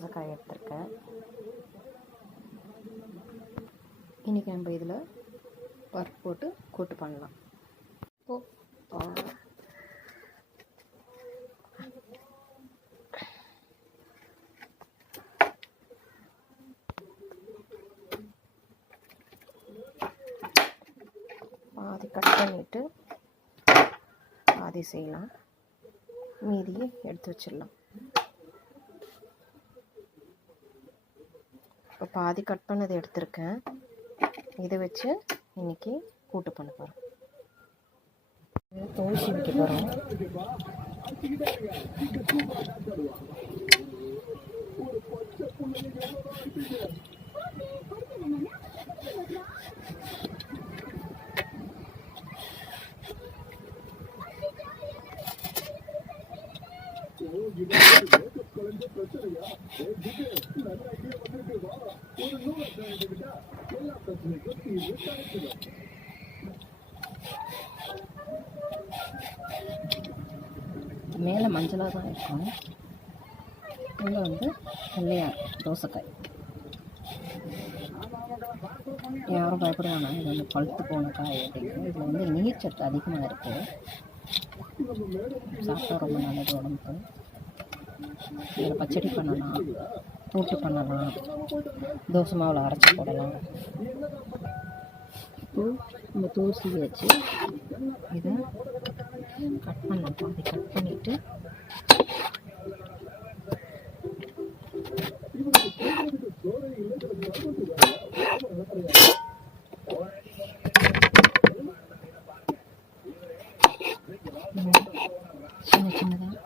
தோசைக்காய் எடுத்திருக்கேன். இன்றைக்கி நம்ம இதில் பருப்பு போட்டு கூட்டு பண்ணலாம். பாதி கட் பண்ணிவிட்டு பாதி செய்யலாம், மீதியை எடுத்து வச்சிடலாம். இப்போ பாதி கட் பண்ணதை எடுத்திருக்கேன். இதை வச்சு இன்றைக்கி கூட்டு பண்ண போகிறோம். தோல் சீவிக்க போகிறோம். மேலே மஞ்சளாக தான் இருக்கும், உள்ளே வந்து வெள்ளையாக தோசைக்காய். யாரும் பயப்படுவாங்க இது வந்து பழுத்து போன காய் அப்படின்னு. இதில் வந்து நீர் சத்து அதிகமாக இருக்குது, சாப்பிட்டா ரொம்ப நல்லது உடம்புக்கு. இதில் பச்சடி பண்ணலாம், கூட்டு பண்ணலாம், தோசை மாவில் அரைச்சி போடலாம். இப்போ நம்ம தூசி வச்சு இதை கட் பண்ணலாம். பாதி கட் பண்ணிவிட்டு சின்ன சின்னதாக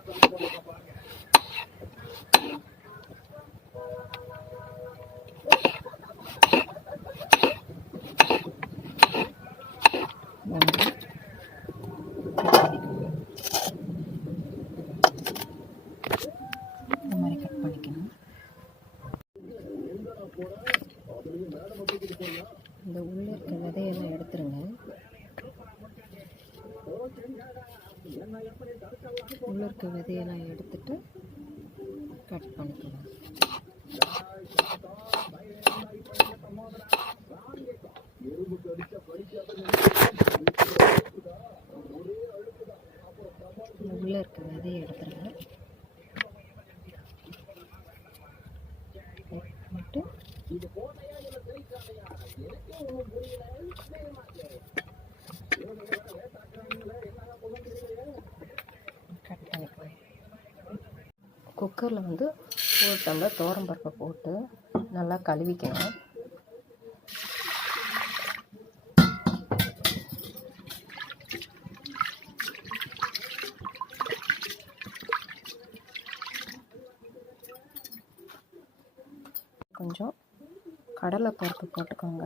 இந்த மாதிரி கட் பண்ணிக்கணும். இந்த உள்ளே இருக்க விதையெல்லாம் எடுத்துருங்க. உள்ளே இருக்க விதையெல்லாம் எடுத்துட்டு கட் பண்ணிக்கலாம். உள்ளே இருக்க விதையை எடுத்துருங்க. போட்டு கட் பண்ணிக்கலாம். குக்கரில் வந்து ஒரு டம்ளர் துவரம்பருப்பை போட்டு நல்லா கழுவிக்கணும். கொஞ்சம் கடலை பருப்பு போட்டுக்கோங்க.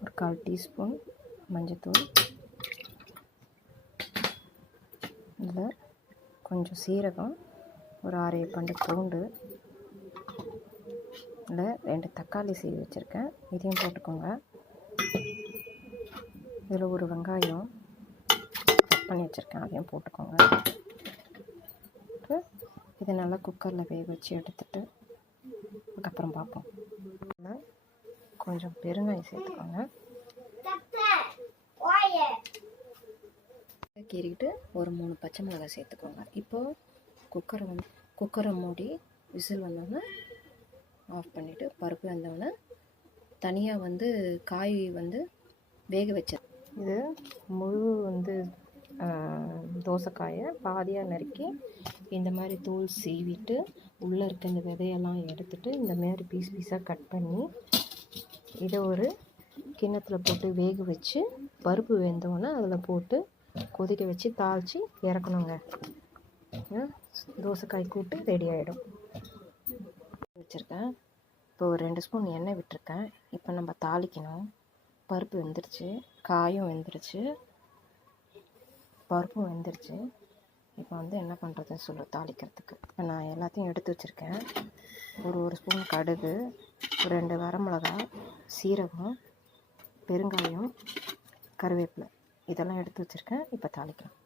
ஒரு 1/4 டீஸ்பூன் மஞ்சத்தூள். இதில் கொஞ்சம் சீரகம், ஒரு 6-7 பண்டு பூண்டு, இதில் 2 தக்காளி சீவி வச்சுருக்கேன், இதையும் போட்டுக்கோங்க. இதில் ஒரு வெங்காயம் கட் பண்ணி வச்சுருக்கேன், அதையும் போட்டுக்கோங்க. இதை நல்லா குக்கரில் வேக வச்சு எடுத்துட்டு அதுக்கப்புறம் பார்ப்போம். கொஞ்சம் பெருங்காயம் சேர்த்துக்கோங்க. கீறிக்கிட்டு ஒரு 3 பச்சை மிளகாய் சேர்த்துக்கோங்க. இப்போது குக்கரை மூடி விசில் வந்தோடனே ஆஃப் பண்ணிவிட்டு பருப்பு வந்தோடனே தனியாக வந்து காய் வந்து வேக வச்சது. இது முழு வந்து தோசைக்காயை பாதியாக நறுக்கி இந்த மாதிரி தோல் சீவிட்டு உள்ளே இருக்க இந்த விதையெல்லாம் எடுத்துட்டு இந்த மாதிரி பீஸாக கட் பண்ணி இதை ஒரு கிண்ணத்தில் போட்டு வேக வச்சு பருப்பு வெந்தோடனே அதில் போட்டு கொதிக்க வச்சு தாளித்து இறக்கணுங்க. தோசைக்காய் கூட்டு ரெடி ஆகிடும். வச்சுருக்கேன். இப்போ ஒரு 2 ஸ்பூன் எண்ணெய் விட்டுருக்கேன். இப்போ நம்ம தாளிக்கணும். பருப்பு வெந்துருச்சு, காயும் வெந்துருச்சு, பருப்பும் வெந்துருச்சு. இப்போ வந்து என்ன பண்ணுறதுன்னு சொல்லு தாளிக்கிறதுக்கு. இப்போ நான் எல்லாத்தையும் எடுத்து வச்சுருக்கேன். ஒரு ஸ்பூன் கடுகு, 2 வரமிளகா, சீரகம், பெருங்காயம், கருவேப்பிலை இதெல்லாம் எடுத்து வச்சுருக்கேன். இப்போ தாளிக்கலாம்.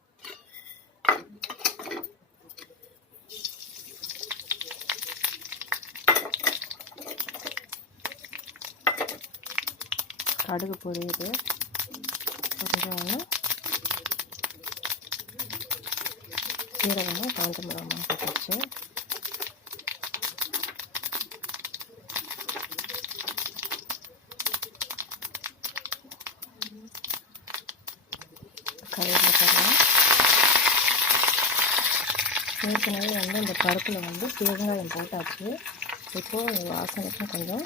கடுகு பொரியுது. பொரிஞ்சோடனே சீரகமும் காஞ்ச மிளகாயும் போட்டுச்சு. கருவேப்பிலை போடலாம். ஏற்கனவே இந்த பருப்பில் பெருங்காயம் போட்டாச்சு. இப்போது வாசனைக்கும் கொஞ்சம்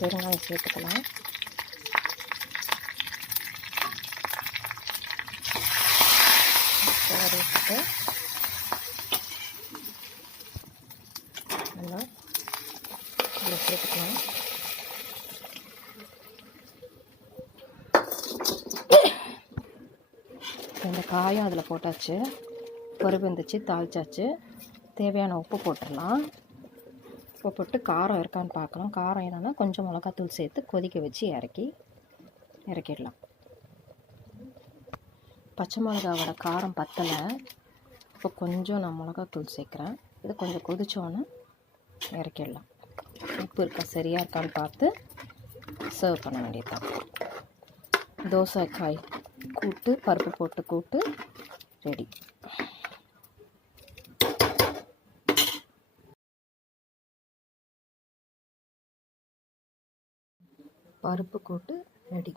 பெருங்காயம் சேர்த்துக்கலாம். வறுத்துட்டு நல்லா இதில் சேர்த்துக்கலாம். இந்த காயும் அதில் போட்டாச்சு. பருப்பு இருந்துச்சு, தாளிச்சாச்சு. தேவையான உப்பு போட்டுடலாம். உப்பு போட்டு காரம் இருக்கான்னு பார்க்கலாம். காரம் என்னென்னா கொஞ்சம் மிளகாத்தூள் சேர்த்து கொதிக்க வச்சு இறக்கிடலாம். பச்சை மிளகாவோட காரம் பத்தலை. இப்போ கொஞ்சம் நான் மிளகாத்தூள் சேர்க்குறேன். இது கொஞ்சம் கொதிச்சோன்னே இறக்கிடலாம். உப்பு இருக்கா சரியாக இருக்கான்னு பார்த்து சர்வ் பண்ண வேண்டியதுதான். தோசைக்காய் கூட்டு, பருப்பு போட்டு கூட்டு ரெடி. பருப்பு கூட்டு ரெடி.